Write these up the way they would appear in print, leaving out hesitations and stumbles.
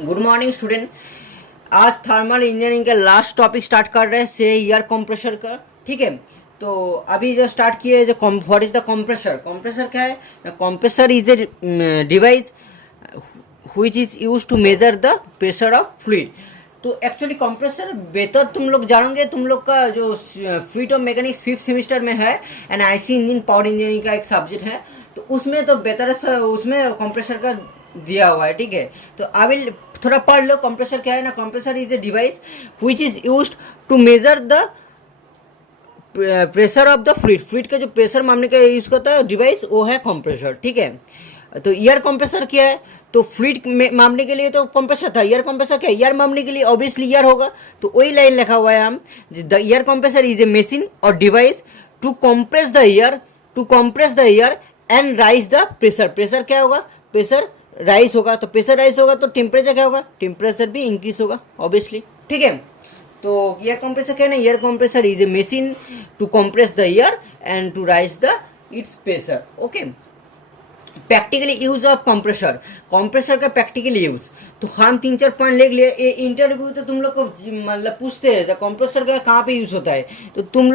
Good morning student. आज thermal engineering का last topic start कर रहे हैं से एयर कंप्रेसर का। ठीक है, तो अभी जो स्टार्ट किए जो what is the compressor. Compressor क्या है? Compressor is a device which is used to measure the pressure of fluid। तो एक्चुअली कंप्रेसर बेहतर तुम लोग जानोगे, तुम लोग का जो fluid of mechanics 5th semester में है and IC engine power engineering का एक सब्जेक्ट है, तो उसमें तो बेहतर उसमें कंप्रेसर का दिया हुआ है। ठीक है, तो अभी थोड़ा पढ़ लो कंप्रेसर क्या है ना। Compressor is a device which is used to measure the pressure of the fluid. Fluid का जो प्रेशर मापने का यूज करता है डिवाइस, वो है कंप्रेसर। ठीक है, तो एयर कंप्रेसर क्या है? तो फ्लूइड मापने के लिए तो कंप्रेसर था। एयर कंप्रेसर क्या है? एयर मापने के लिए ऑब्वियसली एयर होगा, तो वही लाइन लिखा हुआ है हम। The air compressor is a machine और device to compress the air and raise the pressure. Pressure क्या होगा? प्रेशर राइज होगा, तो प्रेशर राइज होगा तो टेम्परेचर क्या होगा? टेम्परेचर भी इंक्रीज होगा ऑब्वियसली। ठीक है, तो एयर कंप्रेसर क्या है ना, air compressor is a machine to compress the air and to raise the its pressure. Okay, practically use of compressor. Compressor का प्रैक्टिकली यूज तो हम 3-4 पॉइंट लिख लिए। ये इंटरव्यू तो तुम लोग को मतलब पूछते हैं कंप्रेसर का कहाँ पे यूज होता है, तो तुम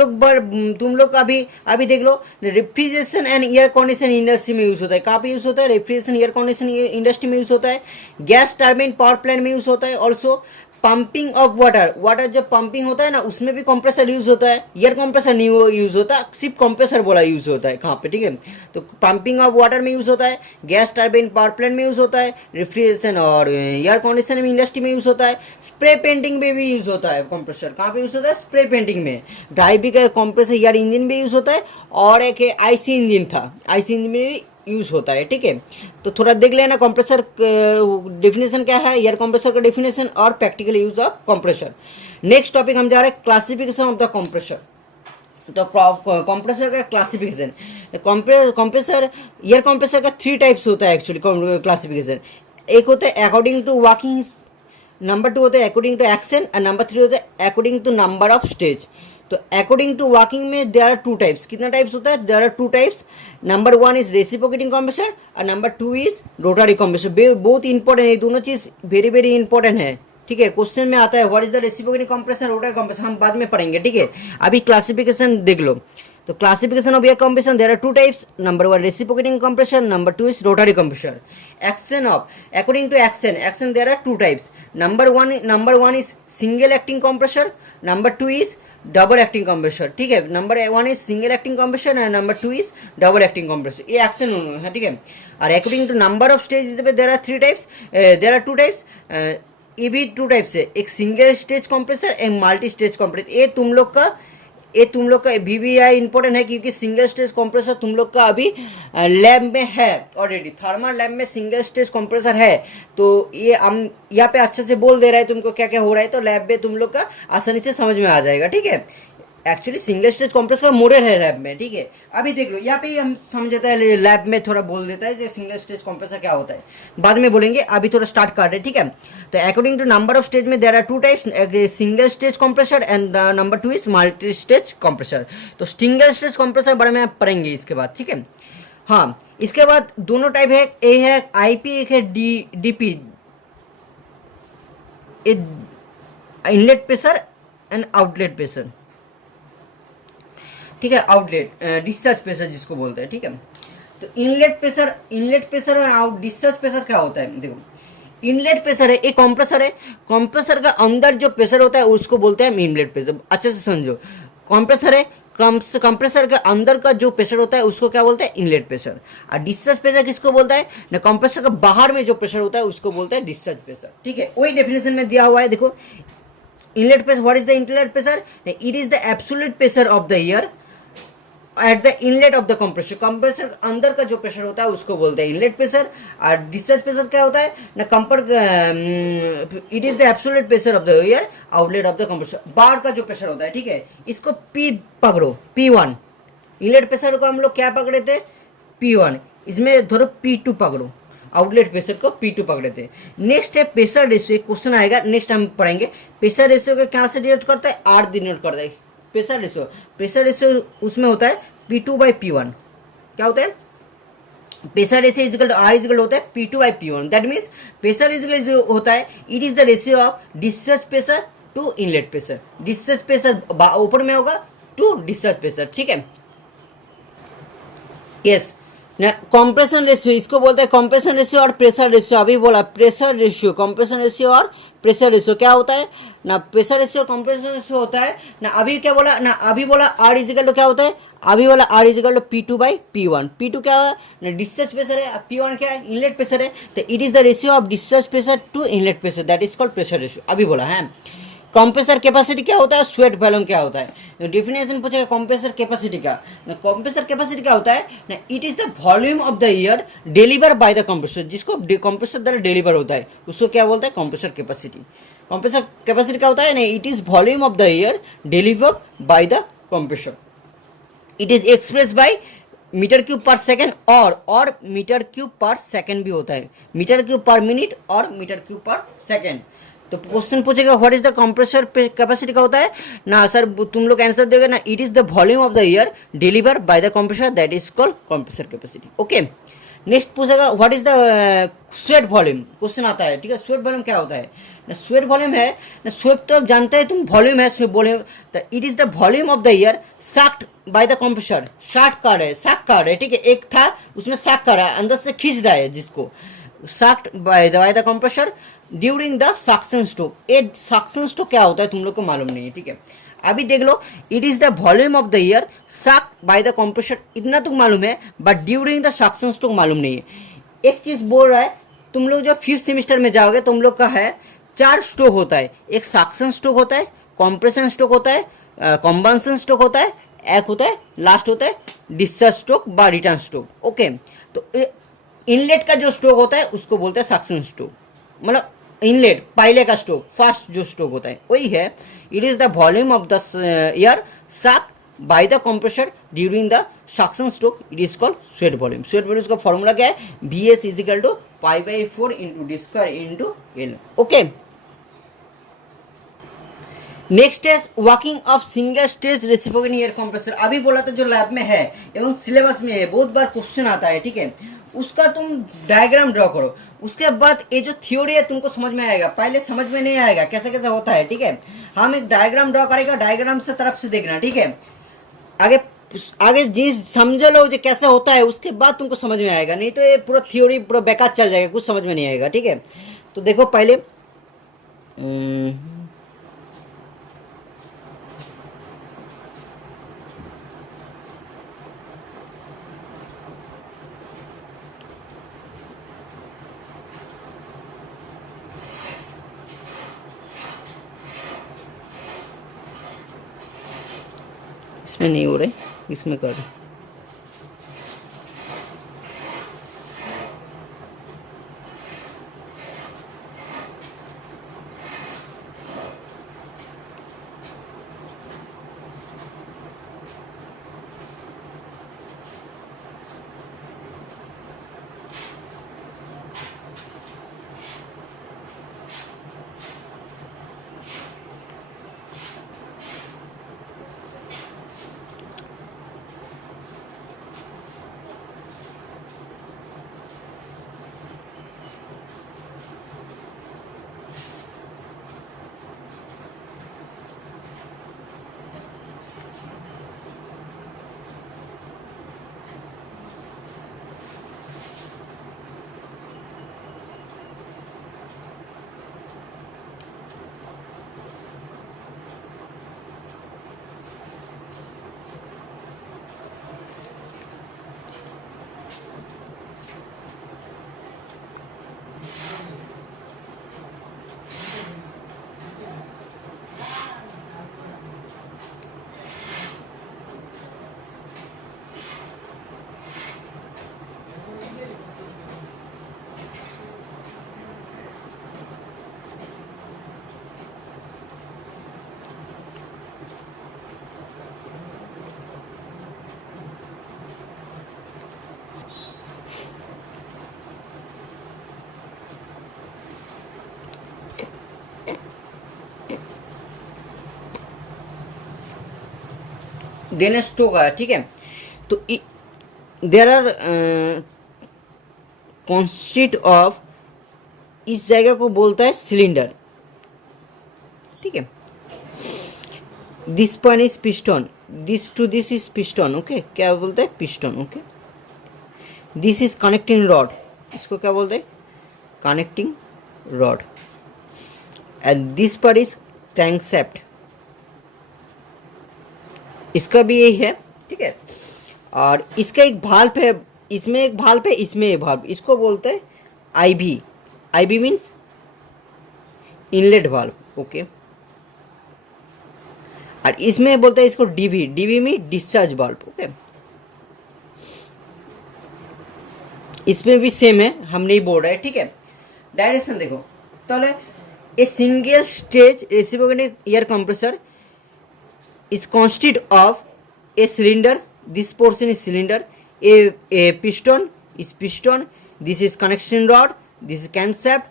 लोग अभी देख लो। Refrigeration and air condition industry में यूज होता है। कहाँ पे यूज होता है? रेफ्रिजरेशन एयर कंडीशन इंडस्ट्री में यूज होता है। गैस टर्बाइन पावर प्लांट में यूज होता है। ऑल्सो पंपिंग ऑफ वाटर जब पंपिंग होता है ना, उसमें भी कंप्रेसर यूज होता है। एयर कंप्रेसर नहीं यूज होता, सिर्फ कंप्रेसर बोला यूज होता है। कहाँ पे? ठीक है, तो पंपिंग ऑफ वाटर में यूज होता है, गैस टर्बाइन पावर प्लांट में यूज होता है, रेफ्रिजरेशन और एयर कंडीशन में इंडस्ट्री में यूज होता है। स्प्रे पेंटिंग में भी यूज होता है कंप्रेसर। कहाँ पे यूज होता है? स्प्रे पेंटिंग में। ड्राइवी का कंप्रेसर एयर इंजन में यूज होता है, और एक आईसी इंजन था, आईसी इंजन में भी यूज होता है। ठीक है, तो थोड़ा देख लेना कंप्रेसर डेफिनेशन क्या है, एयर कंप्रेसर का डेफिनेशन और practical use of compressor. Next topic हम जा रहे हैं क्लासिफिकेशन ऑफ द कंप्रेसर। तो कंप्रेसर का क्लासिफिकेशन, कंप्रेसर एयर कंप्रेसर का 3 टाइप्स होता है एक्चुअली क्लासिफिकेशन। एक होता है अकॉर्डिंग टू वर्किंग, नंबर 2 होता है अकॉर्डिंग टू एक्शन, और नंबर 3 होता है according to number of stage. तो अकॉर्डिंग टू वर्किंग में देयर आर 2 टाइप्स। कितना टाइप्स होता है? There are 2 types. Number 1 is reciprocating compressor और नंबर 2 इज रोटरी कंप्रेसर। बहुत इंपॉर्टेंट है, दोनों चीज वेरी वेरी इंपॉर्टेंट है। ठीक है, क्वेश्चन में आता है what is the reciprocating compressor, rotary compressor, हम बाद में पढ़ेंगे। ठीक है, अभी क्लासिफिकेशन देख लो। तो classification of air compressor there are 2 types. Number 1 reciprocating compressor, number 2 is rotary compressor. Action of according to action there are 2 types. Number 1 is single acting compressor, number 2 is double acting compressor. ठीक है, number 1 is single acting compressor and number 2 is double acting compressor. ये action है। ठीक है, और according to number of stage there are 3 types, there are 2 types. ये भी 2 types है, एक सिंगल स्टेज कंप्रेसर, एक मल्टी स्टेज कंप्रेसर। ये तुम लोग का VVI इंपॉर्टेंट है, क्योंकि सिंगल स्टेज कंप्रेसर तुम लोग का अभी लैब में है ऑलरेडी। थर्मल लैब में सिंगल स्टेज कंप्रेसर है, तो ये हम यहाँ पे अच्छे से बोल दे रहा है तुमको क्या क्या हो रहा है, तो लैब में तुम लोग का आसानी से समझ में आ जाएगा। ठीक है, एक्चुअली सिंगल स्टेज कंप्रेसर का मॉडल है लैब में। ठीक है, अभी देख लो यहाँ पे हम समझाता है, लैब में थोड़ा बोल देता है जो सिंगल स्टेज कंप्रेसर क्या होता है, बाद में बोलेंगे, अभी थोड़ा स्टार्ट कर रहे हैं। ठीक है, तो according to number of stage में there are 2 types, single stage compressor and number 2 is multi stage compressor. तो सिंगल स्टेज कंप्रेसर बारे में आप पढ़ेंगे इसके बाद। ठीक है, हाँ, इसके बाद दोनों टाइप है, ए है IP, एक है DP, inlet pressure and outlet pressure. ठीक है, आउटलेट डिस्चार्ज प्रेशर जिसको बोलते हैं। ठीक है, तो इनलेट प्रेशर और डिस्चार्ज प्रेशर क्या होता है? देखो, इनलेट प्रेशर है, एक कंप्रेसर है, कंप्रेसर का अंदर जो प्रेशर होता है उसको बोलते हैं इनलेट प्रेशर। अच्छे से समझो, कंप्रेसर है, कंप्रेसर के अंदर का जो प्रेशर होता है उसको क्या बोलते हैं? Inlet pressure. और डिस्चार्ज प्रेशर किसको बोलता है ना? कंप्रेसर के बाहर में जो प्रेशर होता है उसको बोलते हैं डिस्चार्ज प्रेशर। ठीक है, वही डेफिनेशन में दिया हुआ है। देखो, inlet pressure, what is the inlet pressure? It is the absolute pressure of the air at the inlet of the compressor. Compressor अंदर का जो प्रेशर होता है उसको बोलते हैं इनलेट प्रेशर। और डिस्चार्ज प्रेशर क्या होता है ना? It is the absolute pressure of the air outlet of the compressor. बाहर का जो प्रेशर होता है। ठीक है, इसको P पकड़ो, P1। इनलेट प्रेशर को हम लोग क्या पकड़े थे? P1। इसमें धरो P2 पकड़ो, आउटलेट प्रेशर को P2 पकड़े थे। नेक्स्ट है प्रेशर रेशियो, क्वेश्चन आएगा नेक्स्ट हम पढ़ेंगे। प्रेशर रेशियो को क्या से डिनोट करता है? R डिनोट करता है प्रेशर रेशियो उसमें होता है P2/P1। क्या होता है? Pressure ratio is equal to R is equal होता है P2/P1। That means pressure is equal जो होता है it is the ratio of discharge pressure to inlet pressure. Discharge pressure ऊपर में होगा टू डिस्चार्ज प्रेशर, ठीक है। यस ना, कंप्रेशन रेशियो इसको बोलते हैं कंप्रेशन रेशियो और प्रेशर रेशियो। अभी बोला प्रेशर रेशियो, कंप्रेशन रेशियो और प्रेशर रेशियो क्या होता है ना, प्रेशर रेशियो कंप्रेशन रेशियो होता है ना। अभी क्या बोला ना, अभी बोला आर इजिकल टू क्या होता है, अभी बोला are is equal to P2/P1। P2 क्या है ना, डिस्चार्ज प्रेशर है, P1 क्या है, इनलेट प्रेशर है। तो it is the ratio of discharge pressure to inlet pressure, that is called pressure ratio. अभी बोला है कंप्रेसर कैपेसिटी क्या होता है, स्वेट वॉल्यूम क्या होता है। डेफिनेशन पूछेगा कंप्रेसर कैपेसिटी का, कंप्रेसर कैपेसिटी क्या होता है ना, it is the volume of the air deliver by the compressor. जिसको कंप्रेसर द्वारा डिलीवर होता है उसको क्या बोलता है, कंप्रेसर कैपेसिटी। कंप्रेसर कैपेसिटी क्या होता है ना, it is volume of the air deliver by the compressor. It is express by meter cube per second और मीटर क्यूब पर सेकेंड भी होता है, मीटर क्यूब पर मिनट और मीटर क्यूब पर सेकेंड। तो क्वेश्चन पूछेगा what is the compressor capacity का होता है ना सर, तुम लोग आंसर दोगे ना, it is the volume of the air deliver by the compressor, that is called compressor capacity. Okay, next पूछेगा what is the swept volume, question आता है, ठीक है। स्वेट वॉल्यूम क्या होता है ना, स्वेट वॉल्यूम है ना, स्वेट तो जानते हैं तुम, वॉल्यूम है स्वेट वॉल्यूम। तो it is the volume of the air sucked bye the compressor. शाक कर रहा है, ठीक है, एक था उसमें शाक कर रहा है, अंदर से खींच रहा है जिसको, sucked bye the compressor during the suction stroke. ये सक्शन स्ट्रोक क्या होता है तुम लोग को मालूम नहीं है, ठीक है। अभी देख लो, it is the volume of the air suck by the compressor, इतना तो मालूम है, but during the suction stroke मालूम नहीं है। एक चीज बोल रहा है, तुम लोग जो 5th सेमेस्टर में जाओगे तुम लोग का है 4 स्ट्रोक होता है, एक सक्शन स्ट्रोक होता है, कंप्रेशन स्ट्रोक होता है, कॉम्बंसन स्ट्रोक होता है, एक होता है लास्ट होता है डिस्चार्ज स्ट्रोक बा रिटर्न स्ट्रोक। ओके, तो इनलेट का जो स्ट्रोक होता है उसको बोलते हैं सक्शन स्ट्रोक, मतलब इनलेट पहले का स्ट्रोक, फर्स्ट जो स्ट्रोक होता है वही है। It is the volume of the air suck by the compressor during the suction stroke, it is called swept volume. Swept volume का फॉर्मूला क्या है, VS is equal to π/4 into d square into L। Okay, next है working of single stage reciprocating air compressor. अभी बोला था जो lab में है एवं सिलेबस में है, बहुत बार क्वेश्चन आता है, ठीक है। उसका तुम डायग्राम ड्रॉ करो, उसके बाद ये जो थ्योरी है तुमको समझ में आएगा, पहले समझ में नहीं आएगा कैसे कैसे होता है, ठीक है। हम एक डायग्राम ड्रॉ करेगा, डायग्राम से तरफ से देखना, ठीक है। आगे आगे जिस समझ लो जो कैसे होता है उसके बाद तुमको समझ में आएगा, नहीं तो ये पूरा थ्योरी पूरा बेकार चल जाएगा, कुछ समझ में नहीं आएगा, ठीक है। तो देखो पहले इसमें नहीं हो रहे, इसमें कर रहे। देन स्ट्रोक आया, ठीक है। तो देर आर कॉन्स्टिट ऑफ, इस जगह को बोलता है सिलेंडर, ठीक है। This one is piston, this two this is piston, okay, क्या बोलते हैं piston, okay. This is connecting rod, इसको क्या बोलते हैं कनेक्टिंग रॉड। एंड दिस पर इज क्रैंकशैफ्ट, इसका भी यही है, ठीक है। और इसका एक भाल्व है, इसमें एक भाल्व है, इसमें एक भाल्व, इसको बोलते हैं IV. IV means inlet valve, okay. और इसमें बोलते हैं इसको डीवी, डीवी में डिस्चार्ज भाल्व, ओके। इसमें भी सेम है, हम नहीं बोल रहे हैं, ठीक है। डायरेक्शन देखो, तो a single stage reciprocating air compressor is consist of a cylinder, this portion is cylinder, a piston is piston, this is connection rod, this is crankshaft,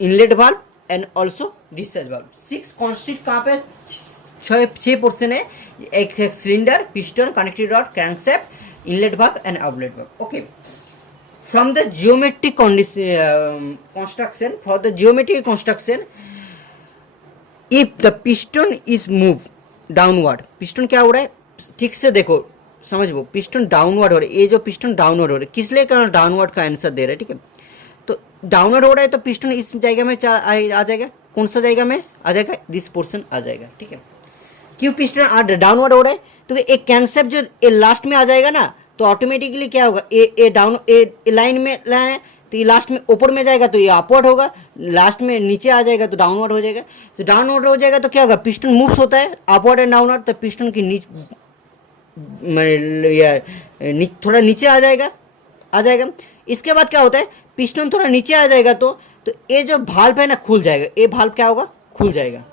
inlet valve and also discharge valve। 6 consist कहाँ पे, 6 portion है, एक cylinder, piston, connecting rod, crankshaft, inlet valve and outlet valve, okay। From the geometric construction, for the geometric construction, if the piston is moved downward, piston क्या हो रहा है, ठीक से देखो समझ वो, पिस्टन डाउनवर्ड हो रहा है, ये जो पिस्टन डाउनवर्ड हो रहा है, किस लिए कारण डाउनवर्ड का आंसर दे रहा है, ठीक है। तो डाउनवर्ड हो रहा है तो पिस्टन इस जगह में आ जाएगा, कौन सा जगह में आ जाएगा, दिस पोर्शन आ जाएगा, ठीक है। क्यों पिस्टन डाउनवर्ड हो रहा है, तो एक कैंसेप्ट जो ए लास्ट में आ जाएगा ना, तो ऑटोमेटिकली क्या होगा, ए डाउन ए लाइन में लाना है, तो ये लास्ट में ऊपर में जाएगा तो ये अपवर्ड होगा, लास्ट में नीचे आ जाएगा तो डाउनवर्ड हो जाएगा। तो डाउनवर्ड हो जाएगा तो क्या होगा, पिस्टन मूव्स होता है अपवर्ड एंड डाउनवर्ड, तो पिस्टन की थोड़ा नीचे आ जाएगा। इसके बाद क्या होता है, पिस्टन थोड़ा नीचे आ जाएगा तो ये जो भाल्व है ना खुल जाएगा, ये भाल्व क्या होगा, खुल जाएगा।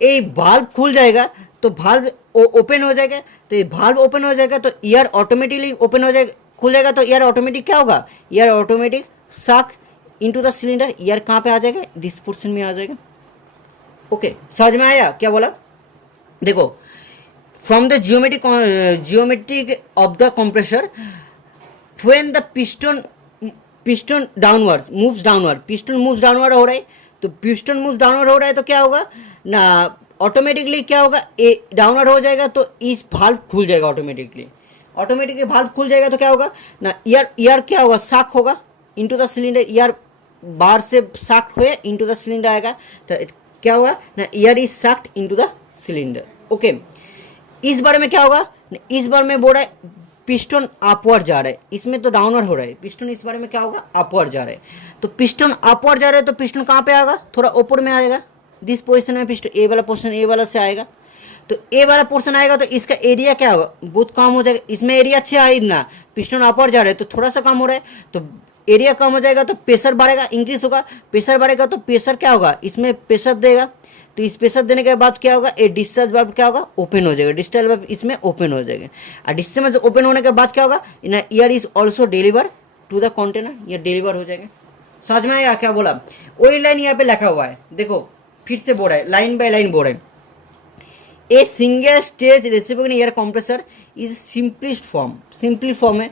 ये भाल्व खुल जाएगा तो भाल्व ओपन हो जाएगा, तो ये भाल्व ओपन हो जाएगा तो एयर ऑटोमेटिकली ओपन हो जाएगा, खुल जाएगा तो एयर ऑटोमेटिक क्या होगा, एयर ऑटोमेटिक सक इनटू द सिलेंडर, एयर कहाँ पे आ जाएगा, दिस पोर्शन में आ जाएगा, ओके। समझ में आया क्या बोला, देखो। From the geometric of the compressor, when the piston downward moves downward, piston moves downward हो रहा है, तो पिस्टन मूव्स डाउनवर्ड हो रहा है तो क्या होगा ना, ऑटोमेटिकली क्या होगा, ए डाउनवर्ड हो जाएगा तो इस भाल्व खुल जाएगा ऑटोमेटिकली भाल्व खुल जाएगा तो क्या होगा ना, एयर क्या होगा, साक होगा इनटू द सिलेंडर, एयर बाहर से साक हुए इनटू द सिलेंडर आएगा, तो क्या होगा ना, air is sucked into the cylinder, okay. इस बार में क्या होगा, इस बार में बोल रहा है पिस्टन अपवर्ड जा रहा है, इसमें तो डाउनवर्ड हो रहा है, पिस्टन इस बार में क्या होगा, अपवर्ड जा रहा है। तो पिस्टन अपवर्ड जा रहा है तो पिस्टन कहाँ पे आएगा, थोड़ा ऊपर में आएगा, दिस पोजिशन में पिस्टन ए वाला पोर्शन ए वाला से आएगा, तो ए वाला पोर्शन आएगा तो इसका एरिया क्या होगा, बहुत कम हो जाएगा। इसमें एरिया अच्छा है ना, पिस्टन अपवर्ड जा रहा है तो थोड़ा सा कम हो रहा है, तो एरिया कम हो जाएगा तो प्रेशर बढ़ेगा, इंक्रीज होगा, प्रेशर बढ़ेगा तो प्रेशर क्या होगा, इसमें प्रेशर देगा, तो इस प्रेशर देने के बाद क्या होगा, ये डिस्चार्ज वाल्व क्या होगा, ओपन हो जाएगा, डिस्चार्ज वाल्व इसमें ओपन हो जाएगा। और डिस्चार्ज ओपन होने के बाद क्या होगा ना, air is also deliver to the container, ये डिलीवर हो जाएगा। समझ में आया क्या बोला, वही लाइन यहाँ पे लिखा हुआ है, देखो फिर से बोल रहा है, लाइन बाय लाइन बोल रहा है। A single stage reciprocating air compressor is simple form है,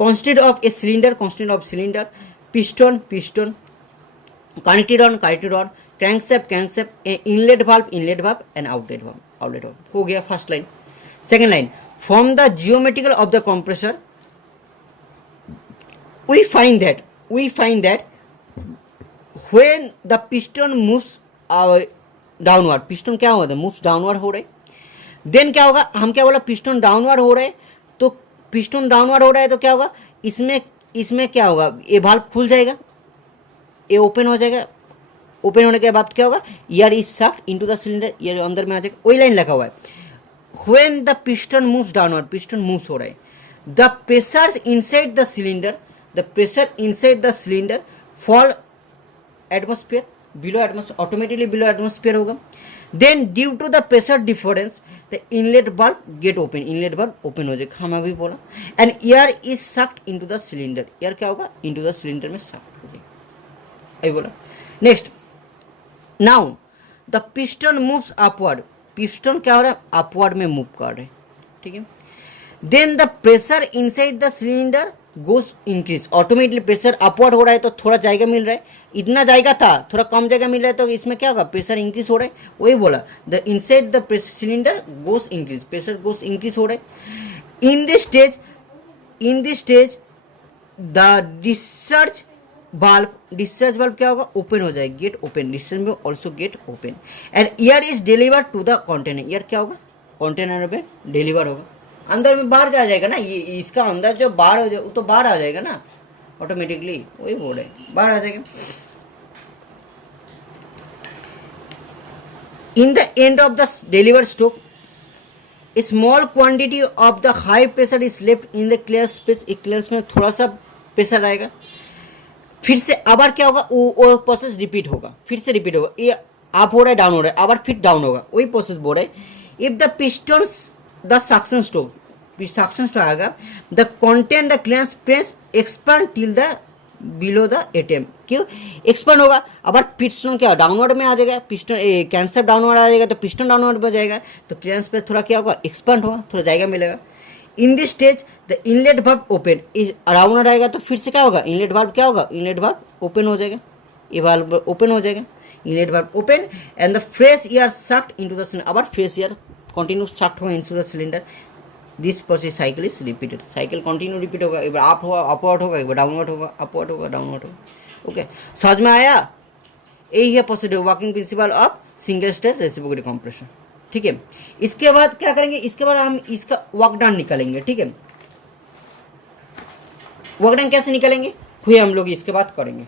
consist of a cylinder, piston, connected rod, crankshaft, inlet valve and outlet valve। हो गया first line. Second line, from the geometrical of the compressor we find that when the piston moves downward, piston क्या होगा, moves downward हो रहे, then क्या होगा, हम क्या बोला, पिस्टन डाउनवर्ड हो रहे, तो पिस्टन डाउनवर्ड हो रहा है तो क्या होगा, इसमें क्या होगा, ये भाल्व खुल जाएगा, ये ओपन हो जाएगा, ओपन होने के बाद क्या होगा, air is sucked into the cylinder, air अंदर में आ जाएगा, वही लाइन लिखा हुआ है। When the piston moves downward, piston moves हो रहा है, the pressure inside the cylinder fall atmosphere below atmosphere, automatically below atmosphere होगा। Then due to the pressure difference the inlet valve get open, inlet valve open हो जाएगा, हम अभी बोला, and air is sucked into the cylinder, air क्या होगा, into the cylinder में sucked हो जाएगा, अभी बोला। Next, now the piston moves upward, piston क्या हो रहा है, अपवर्ड में मूव कर रहे, ठीक है। Then the pressure inside the cylinder goes increase, automatically pressure upward हो रहा है तो थोड़ा जगह मिल रहा है, इतना जगह था थोड़ा कम जगह मिल रहा है तो इसमें क्या होगा, प्रेशर इंक्रीज हो रहा है। वही बोला the inside the pressure cylinder goes increase, pressure goes increase हो रहा है। In this stage the discharge valve क्या होगा, ओपन हो जाएगा, गेट ओपन, डिस्चार्ज में also gate open and air is deliver to the container, air क्या होगा, कंटेनर में डिलीवर होगा, अंदर में बाहर जा जाएगा ना, ये इसका अंदर जो बाहर हो जाए वो तो बाहर आ जाएगा ना ऑटोमेटिकली, वही बोल रहे बाहर आ जाएगा। In the end of the deliver stock A small quantity of the high pressure is left in the clear space, एक क्लियर स्पेस में थोड़ा सा प्रेशर आएगा, फिर से आबार क्या होगा, वो प्रोसेस रिपीट होगा, फिर से रिपीट होगा, ये अप हो रहा है डाउन हो रहा है, आबार फिर डाउन होगा, वही प्रोसेस बोल रहा है। If the pistons the suction stroke आएगा, the content the clearance press expand till the below the ATM, क्यों एक्सपांड होगा, आबार पिस्टन क्या डाउनवर्ड में आ जाएगा, पिस्टन कैंसर डाउनवर्ड आ जाएगा तो पिस्टन डाउनवर्ड में जाएगा, तो क्लियरेंस प्रेस थोड़ा क्या होगा, एक्सपांड होगा, थोड़ा जगह मिलेगा। इन this stage the inlet valve open, round आएगा तो फिर से क्या होगा, इनलेट वाल्व क्या होगा, इनलेट वाल्व ओपन हो जाएगा, ये वाल्व ओपन हो जाएगा, inlet valve open and the fresh air sucked into the cylinder, आबार फ्रेश एयर कंटिन्यू सक्ड होगा into the cylinder, this process cycle is repeated, cycle continue repeat होगा, एक बार up होगा अपवर्ड होगा, एक बार डाउनवर्ड होगा अपवर्ड होगा डाउनवर्ड होगा। ओके, समझ में आया, यही है procedure working principle of single stage reciprocating compression. ठीक है, इसके बाद क्या करेंगे, इसके बाद हम इसका वर्क डन निकालेंगे। ठीक है, वर्क डन कैसे निकालेंगे फिर हम लोग इसके बाद करेंगे।